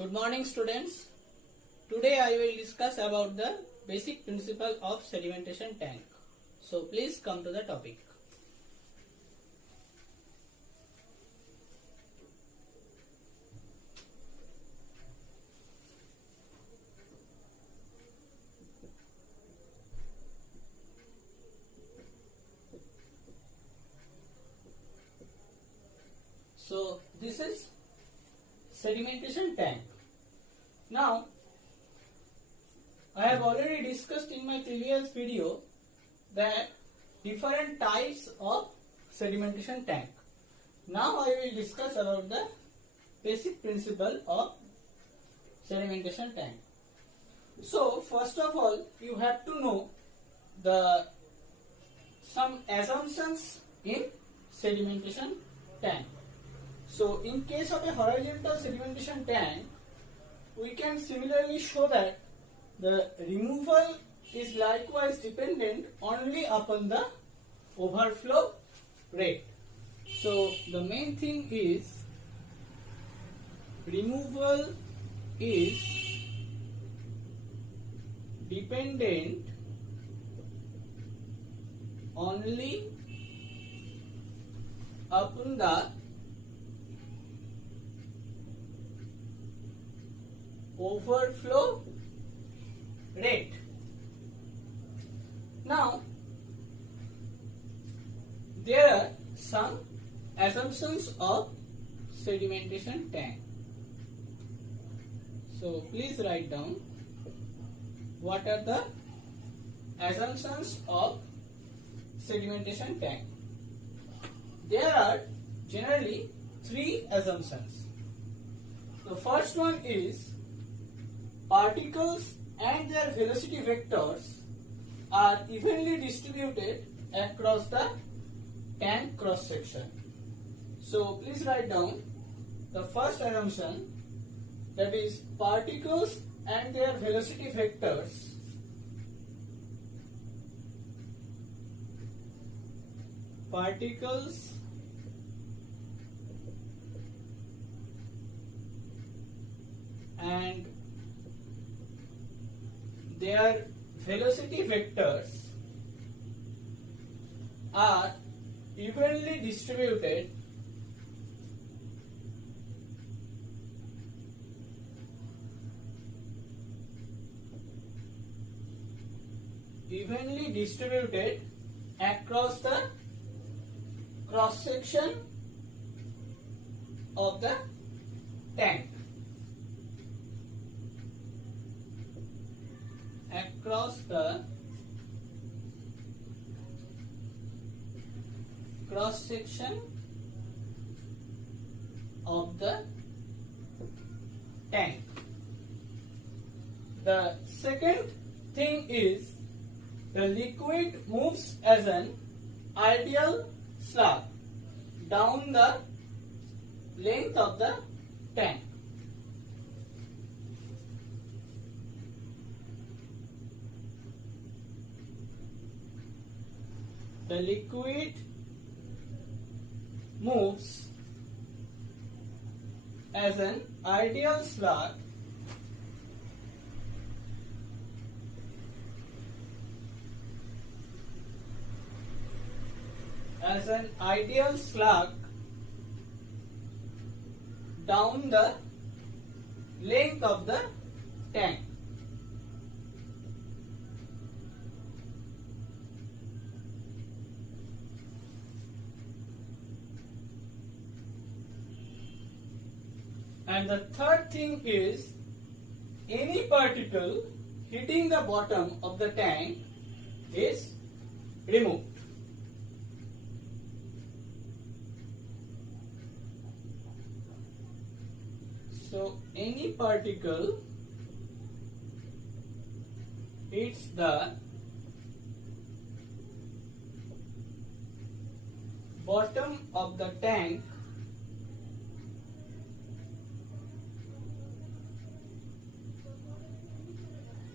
Good morning students. Today I will discuss about the basic principle of sedimentation tank. So please come to the topic. So this is sedimentation tank. Now I have already discussed in my previous video that different types of sedimentation tank. Now I will discuss about the basic principle of sedimentation tank. So first of all you have to know some assumptions in sedimentation tank. So in case of a horizontal sedimentation tank, we can similarly show that the removal is likewise dependent only upon the overflow rate. So the main thing is removal is dependent only upon the overflow rate. Now there are some assumptions of sedimentation tank. So please write down what are the assumptions of sedimentation tank. There are generally three assumptions. The first one is particles and their velocity vectors are evenly distributed across the tank cross section. So please write down the first assumption, that is particles and their velocity vectors and their velocity vectors are evenly distributed across the cross section of the tank. Across the cross section of the tank. The second thing is the liquid moves as an ideal slab down the length of the tank. The liquid moves as an ideal slug down the length of the tank. And the third thing is any particle hitting the bottom of the tank is removed. So any particle hits the bottom of the tank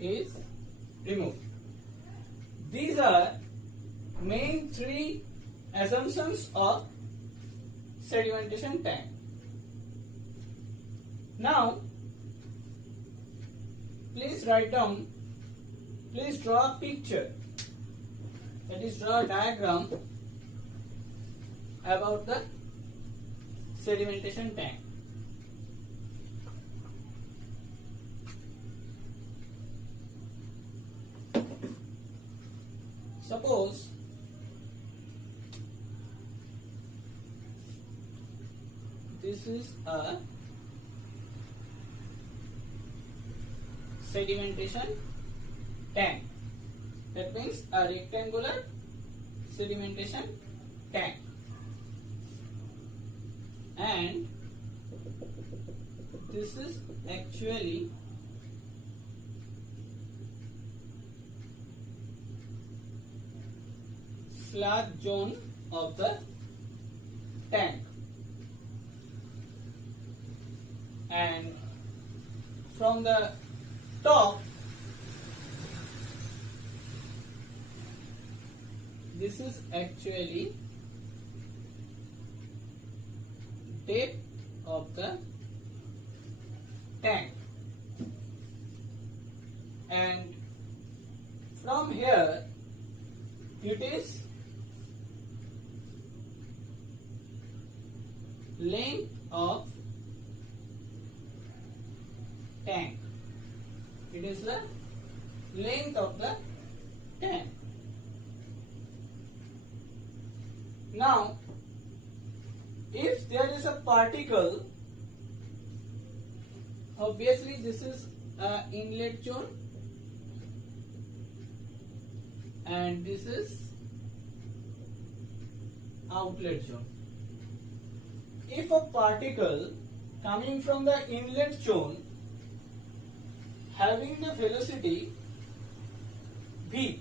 is removed. These are main three assumptions of sedimentation tank. Now please write down, please draw a picture, that is draw a diagram about the sedimentation tank. Suppose this is a sedimentation tank. That means a rectangular sedimentation tank. And this is actually sludge zone of the tank, and from the top this is actually depth of the tank, and from here it is length of tank. It is the length of the tank. Now, if there is a particle, obviously this is an inlet zone and this is outlet zone. If a particle coming from the inlet zone having the velocity v,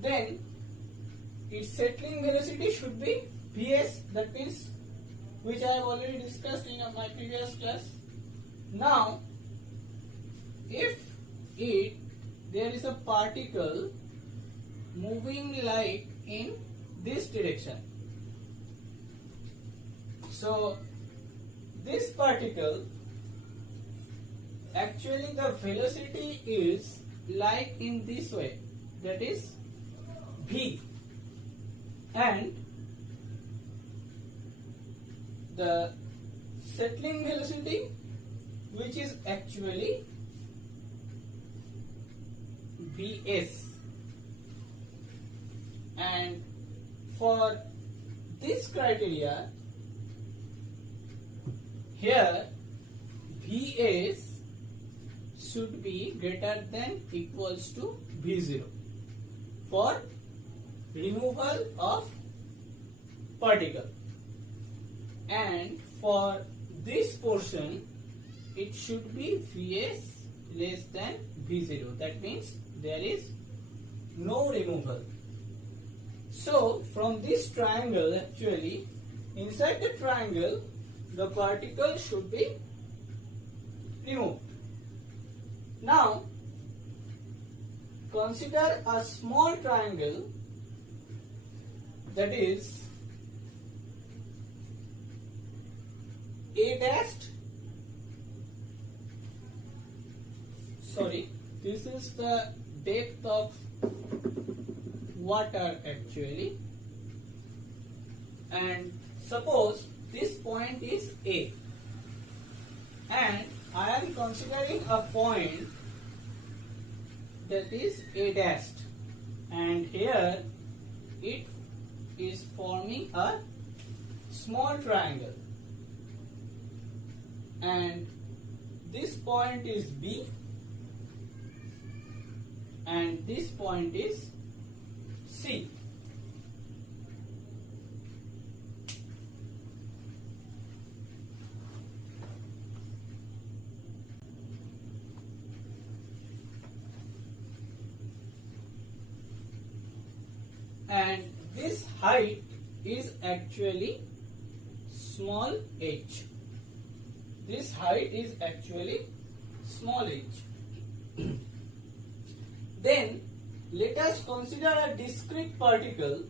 then its settling velocity should be vs, that means which I have already discussed in my previous class. Now, if there is a particle moving like in this direction, so this particle actually the velocity is like in this way, that is v, and the settling velocity which is actually vs, and for this criteria here vs should be greater than equals to v0 for removal of particle, and for this portion it should be vs less than v0, that means there is no removal. So from this triangle, actually inside the triangle the particle should be removed. Now consider a small triangle, that is A dashed, this is the depth of water actually, and suppose this point is A, and I am considering a point that is A dashed, and here it is forming a small triangle, and this point is B and this point is C. And this height is actually small h. This height is actually small h. Then let us consider a discrete particle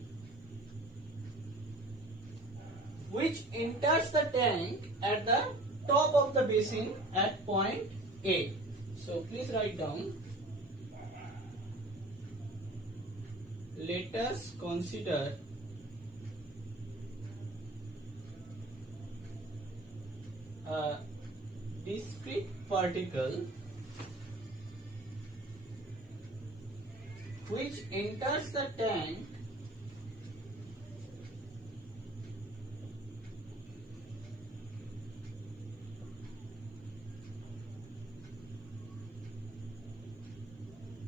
which enters the tank at the top of the basin at point A. So please write down. Let us consider a discrete particle which enters the tank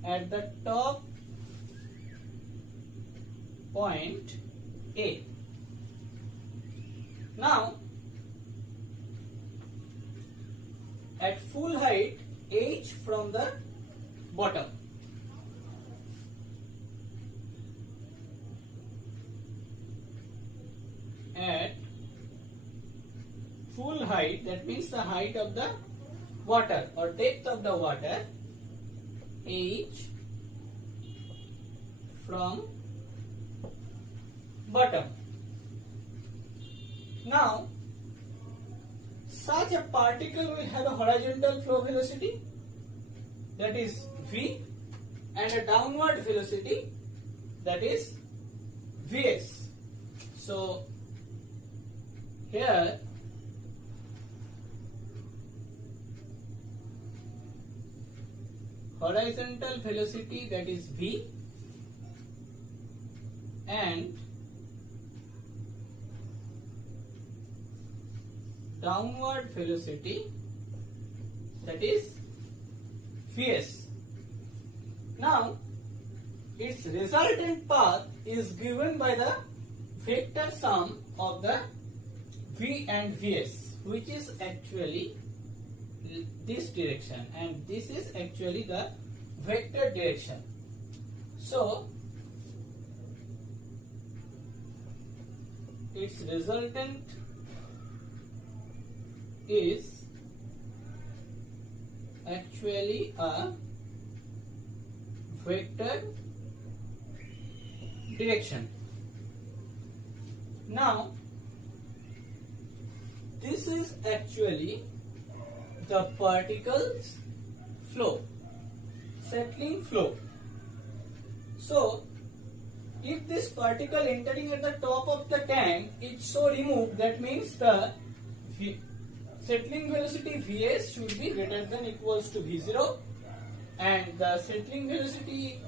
at the top point A. Now, at full height h from the bottom, at full height, that means the height of the water or depth of the water, h from bottom. Now, such a particle will have a horizontal flow velocity, that is v, and a downward velocity, that is vs. So here horizontal velocity, that is v, and downward velocity, that is vs. Now its resultant path is given by the vector sum of the v and vs, which is actually this direction, and this is actually the vector direction. So its resultant is actually a vector direction. Now this is actually the particle's flow, settling flow. So if this particle entering at the top of the tank is so removed, that means the settling velocity Vs should be greater than equals to V0, and the settling velocity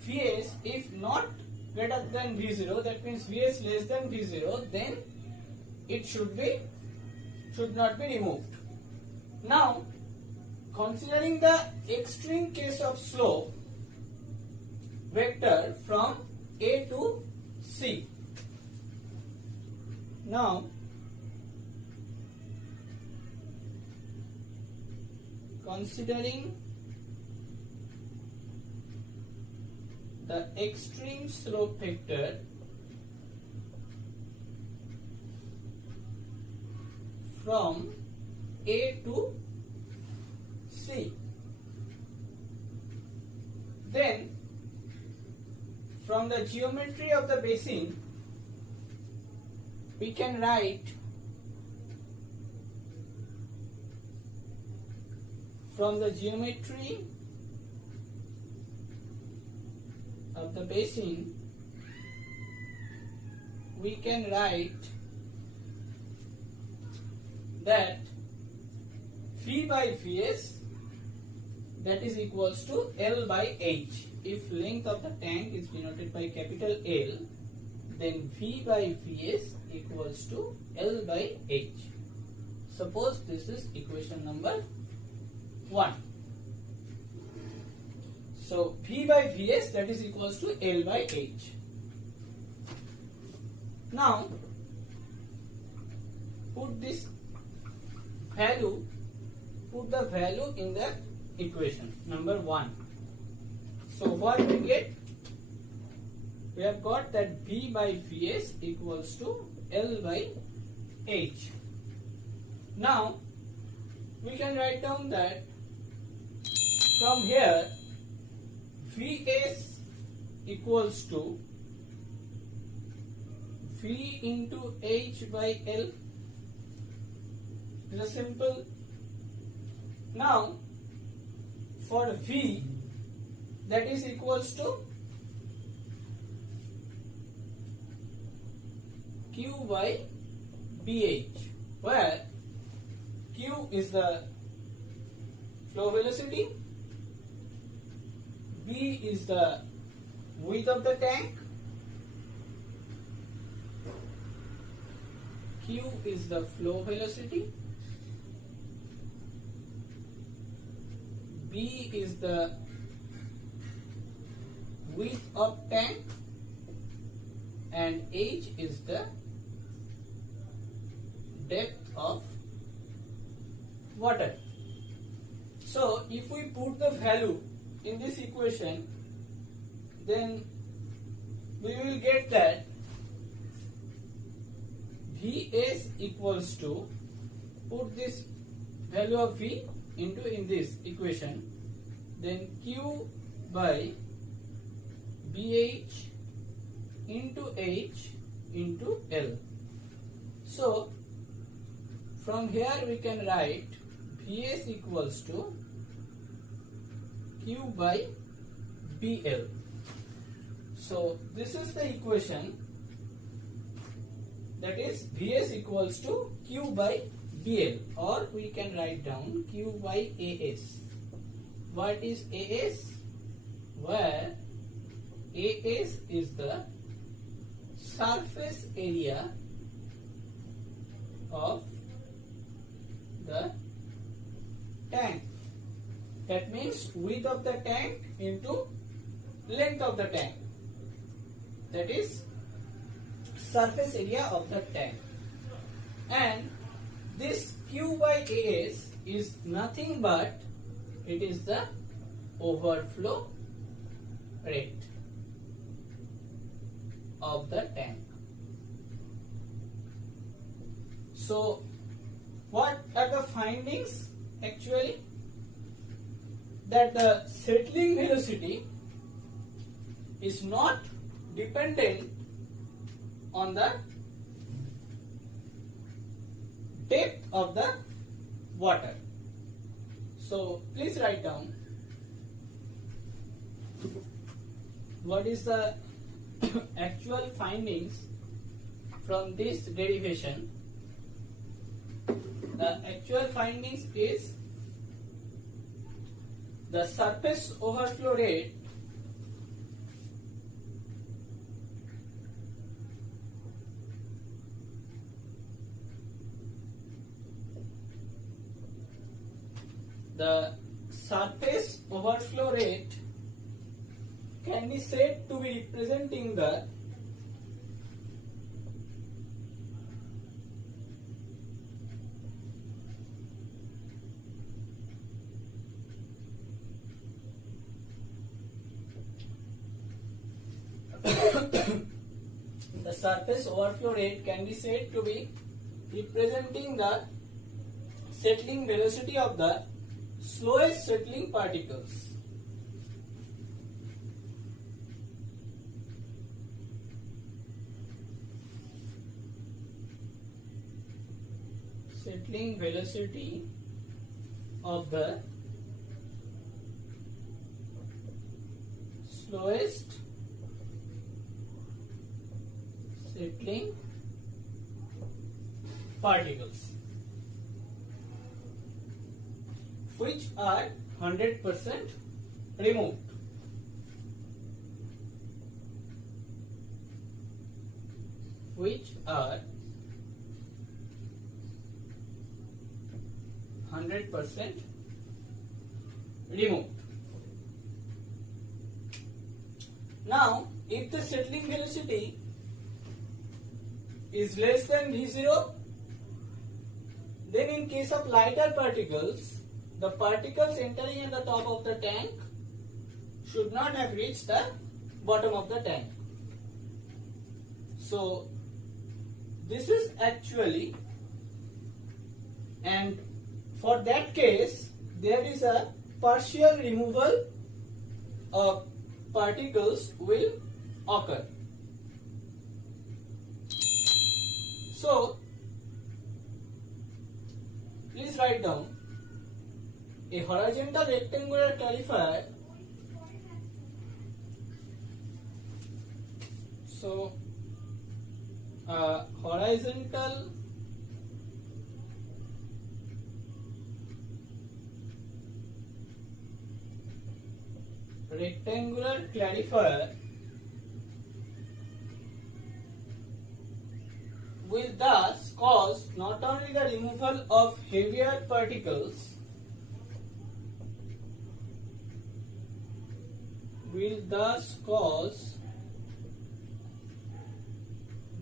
Vs, if not greater than V0, that means Vs less than V0, then it should not be removed. Now, considering the extreme case of slope vector from A to C. Now, considering the extreme slope vector from A to C, then from the geometry of the basin we can write that V by Vs, that is equals to L by H. If length of the tank is denoted by capital L, then V by Vs equals to L by H. Suppose this is equation number 1. So V by Vs, that is equals to L by H. Now put the value in the equation number 1. So what we get? We have got that V by Vs equals to L by H. Now we can write down that from here Vs equals to V into H by L. It is simple. Now for V, that is equals to Q by BH, where Q is the flow velocity, B is the width of the tank, Q is the flow velocity, B is the width of tank, and H is the depth of water. So if we put the value in this equation, then we will get that Vs equals to, put this value of V in this equation, then Q by BH into H into L. So from here we can write Vs equals to Q by BL. So this is the equation, that is Vs equals to Q by BL, or we can write down Q by AS. What is AS? Where AS is the surface area of the tank. That means width of the tank into length of the tank. That is surface area of the tank. And this Q by AS is nothing but, it is the overflow rate of the tank. So what are the findings actually? That the settling velocity is not dependent on the depth of the water. So please write down what is the actual findings from this derivation. The actual findings is the surface overflow rate can be said to be representing the the surface overflow rate can be said to be representing the settling velocity of the slowest settling particles. Settling velocity of the slowest settling particles, which are 100% removed. Which are 100% removed. Now, if the settling velocity is less than V0, then in case of lighter particles, the particles entering at the top of the tank should not have reached the bottom of the tank. So this is actually, and for that case there is a partial removal of particles will occur. So please write down a horizontal rectangular clarifier. So, horizontal rectangular clarifier will thus cause not only the removal of heavier particles, will thus cause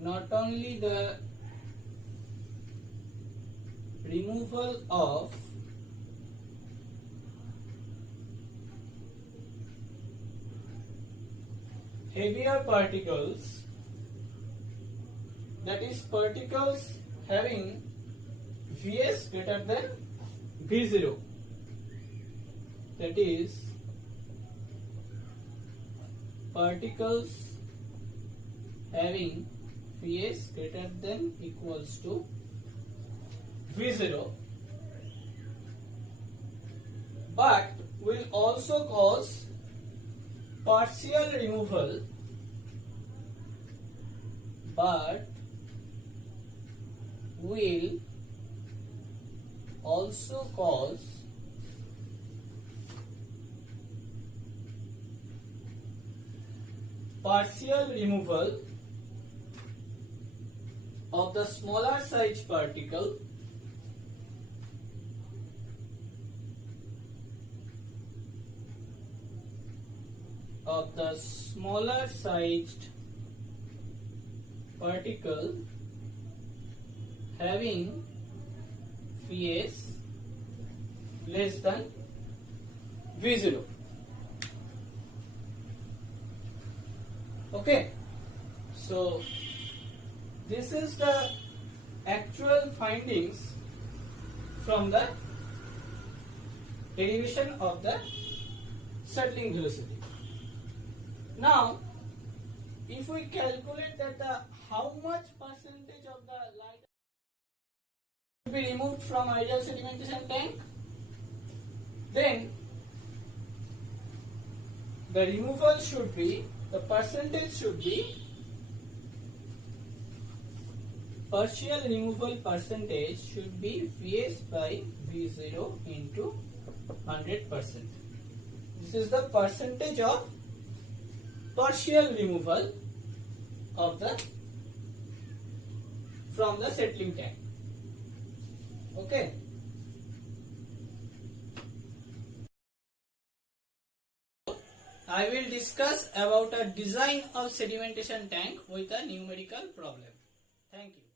not only the removal of heavier particles, that is particles having Vs greater than V0, that is particles having Vs greater than equals to V0, but will also cause partial removal, but will also cause partial removal of the smaller size particle having Vs less than V0. Okay, so this is the actual findings from the derivation of the settling velocity. Now, if we calculate that how much percentage of the light will be removed from ideal sedimentation tank, then the removal should be, the percentage should be, partial removal percentage should be Vs by V0 into 100%. This is the percentage of partial removal of the from the settling tank. Okay. I will discuss about a design of sedimentation tank with a numerical problem. Thank you.